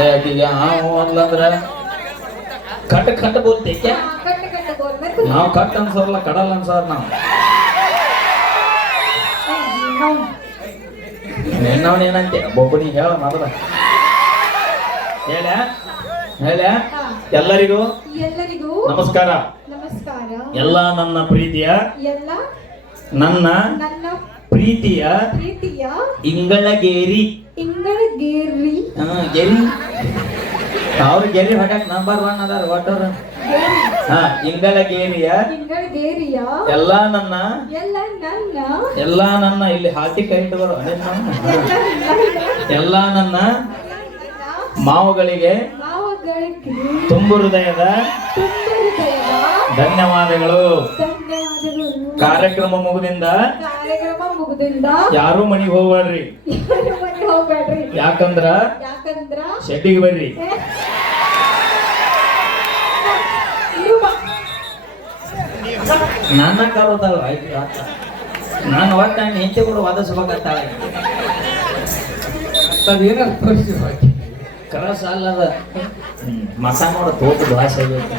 ಆಕಿಗೆ cut cut ನಾವು ಕಡಲ್ ಅನ್ಸಾರ ನಾವು. ನಿನ್ನವನ್ ಏನಂತೆ? ಹೇಳ ಮೊದಲ. ಹೇಳ ಹೇಳ ಎಲ್ಲರಿಗೂ ಎಲ್ಲರಿಗೂ ನಮಸ್ಕಾರ. ನಮಸ್ಕಾರ. ಎಲ್ಲ ನನ್ನ ಪ್ರೀತಿಯ ಎಲ್ಲ ನನ್ನ ನನ್ನ ಪ್ರೀತಿಯ ಪ್ರೀತಿಯ ಇಂಗಳಗೇರಿ. ಇಂಗಳಗೇರಿ. ಹಾ ಗೇರಿ. ಅವ್ರ ಗೆರಿ ಹೊಡಕ್ ನಂಬರ್ ಒನ್ ಅದಾರ ಒಟ್ಟವ್ರ. ಇಂಗಳ ಹಾ ಇಂಗಳಗೇರಿಯ ಎಲ್ಲ ನನ್ನ? ಎಲ್ಲ ನನ್ನ? ಎಲ್ಲ ನನ್ನ ಇಲ್ಲಿ ಹಾಕಿ ಕೈ ಇಟ್ಟವರು ಎಲ್ಲ ನನ್ನ? ಮಾವುಗಳಿಗೆ ತುಂಬು ಹೃದಯದ ಧನ್ಯವಾದಗಳು. ಕಾರ್ಯಕ್ರಮ ಮುಗುದಿಂದ ಮುಗಿದಿಂದ ಮನೆಗೆ ಹೋಗ್ಬೇಡ್ರಿ. ಯಾರು ಯಾಕಂದ್ರ ಶೆಟ್ಟಿಗೆ ಬರ್ರಿ. ನನ್ನ ಕಾಲದಲ್ಲ ಆಯ್ತು. ಆತ ನಾನು ಒಟ್ಟ ನನ್ನ ಹೆಂಡತಿ ಕೂಡ ವಾದ ಅದೇನಾದ್ರು ಕಲಸ ಕರಸ ಅಲ್ಲದ ಮಸಾಲ ಮಸ ನೋಡ ತೋಟ ಭಾಷೆ ಆಗೈತಿ